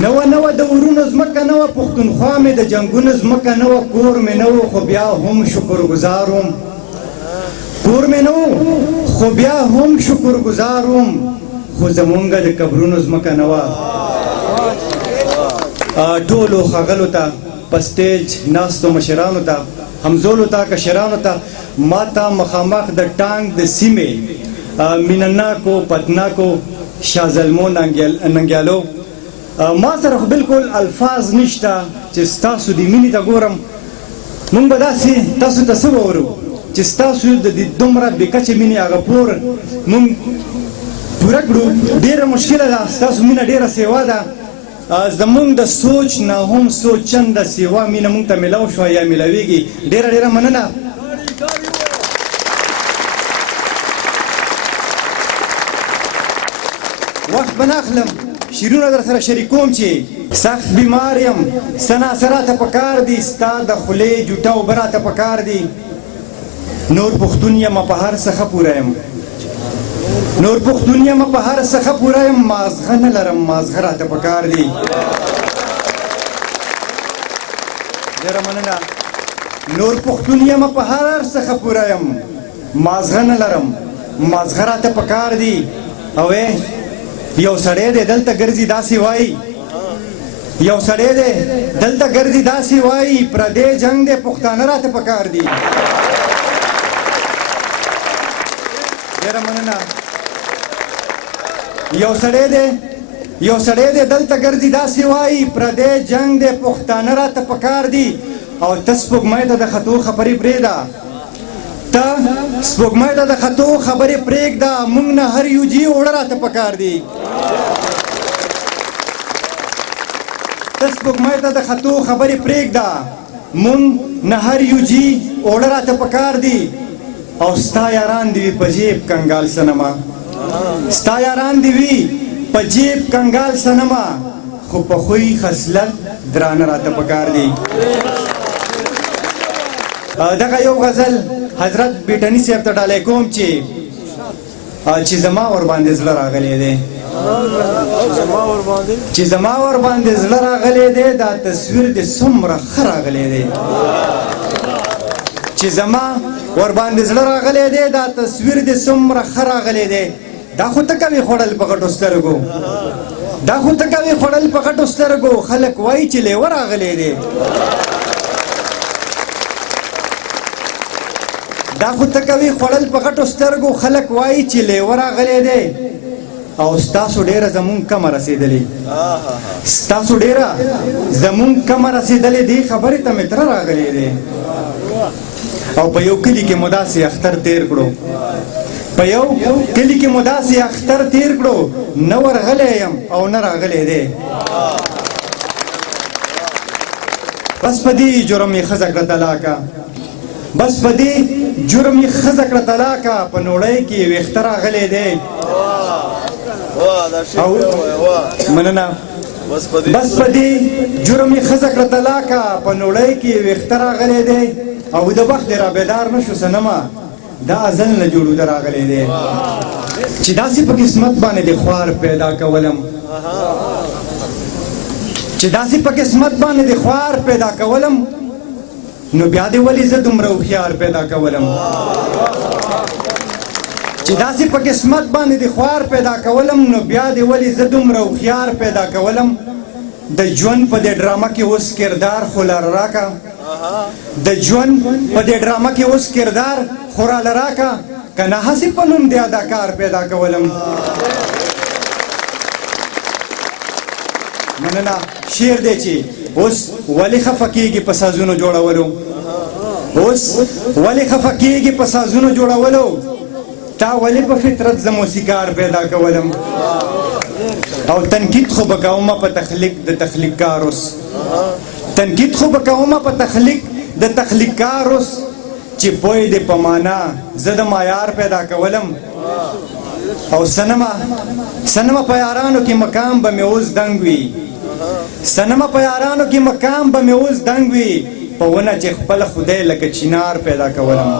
نوه د ورونو ځمکه نه وه پښتونخوا مې د جنګونو ځمکه نه وه کور مې نه و خو بیا هم شکرګزار وم کور مې نه و خو بیا هم شکرګزار وم خو زمونږ د قبرونو ځمکه نه وه ټولو ښاغلو ته په سټیج ناستو مشرانو ته همزولو ته کشرانو ته ما ته مخامخ د ټانک د سیمې مینناکو پتناکو شازلمو ننګیالو ما سره خو بالکل الفاظ نشته چې ستاسو د مینې ته ګورم موږ به داسې تاسو ته څه وورو چې ستاسو د دومره بې کچې مینې هغه پور موږ پوره کړو ډېره مشکله ده ستاسو مینه ډېره سیوا ده زمونږ د سوچ نه هم سوچنده سیوا مینه موږ ته میلاو شوه یا میلاویږي ډېره ډېره مننه وخت به نه اخلم شیرونه در سره شریکوم چې سخت بیمار یم څه راته پکار دي ستا د خولې جوټه اوبه راته پکار دي نور پښتون یم په هر څه ښه پوره یم نور پښتون یم په هر څه ښه پوره یم مازغه نه لرم مازغه راته پکار دي ډېره مننه نور پښتون یم په هر څه ښه پوره یم مازغه نه لرم مازغه راته پکار دي او یو سړی دی دلته ګرځي داسې وایي یو سړی دی دلته ګرځي داسې وایي پردی جنګ دی پښتانه راته پکار دي ډېره مننه یو سړی دی دلته ګرځي داسې وایي پردی جنګ دی پښتانه راته پکار دي او ته سپوږمۍ ته د خطو خبرې پرېږده ته سپوږمۍ ته د خطو خبرې پرېږده موږ نه هر یو جي اوړه راته پکار دي ته سپوږمۍ ته د خطو خبرې پرېږده موږ نه هر یو جي اوړه راته پکار دي او ستا یاران دي وي په جیب کنګال سنما ستا یاران دي وي په جیب کنګال سنما خو په خوی خصلت درانه راته پکار دي دغه یو غزل حضرت بیټني صاحب ته ډالۍ کوم چې زما ورباندې زړه راغلی دی چې زما ورباندې زړه راغلی دی دا تصویر دې څومره ښه راغلی دی چې زما ورباندې زړه راغلی دی دا تصویر دې څومره ښه راغلی دی دا خو ته کوې خوړل په غټو سترګو دا خو ته کوې خوړل په غټو سترګو خلک وایي چې لیوه راغلی دی دا خو ته کوې خوړل په غټو سترګو خلک وایي چې لیوه راغلی دی او ستاسو ډېره زمونږ کمه رسېدلې ستاسو ډېره زمونږ کمه رسېدلې دې خبرې ته مې تره راغلی دی او په یو کلي کې مو داسې اختر تېر کړو په یو کلي کې مو داسې اختر تېر کړو نه ورغلی یم او نه راغلی دی بس په دې جرم یې ښځه کړه طلاقه بس په دې جرم یې ښځه کړه طلاقه په نوړی کې یې ویښته راغلی دی مننه بس په دې جرم یې ښځه کړه طلاقه په نوړی کې یې ویښته راغلی دی او د بخت دې را بیدار نه شو صنمه دا ازل نه جوړوده راغلی دی چې داسې په قسمت باندې د خوار پیدا کولم چې داسې په قسمت باندې د خوار پیدا کولم نو بیا دې ولې زه دومره هوښیار پیدا کولم چې داسې په قسمت باندې د خوار پیدا کولم نو بیا دې ولې زه دومره هوښیار پیدا کولم د ژوند په دې ډرامه کې اوس کردار خو لاره راکه د ژوند په دې ډرامه کې اوس کردار خو راله راکه که نه هسې په نوم د اداکار پیدا کولم مننه شعر دی چې اوس ولې خفه کېږي په سازونو جوړولو اوس ولې خفه کېږي په سازونو جوړولو تا ولې په فطرت زه موسیقار پیدا کولم او تنقید خو به کومه په تخلیق د تخلیقکار اوس تنقید خو به کومه په تخلیق د تخلیقکار اوس چې پوی دې په معنا زه د معیار پیدا کولم او سنمه په یارانو کې مقام به مې اوس دنګ وي سنمه په یارانو کې مقام به مې اوس دنګ وي په ونه چې خپل خدای لکه چینار پیدا کولم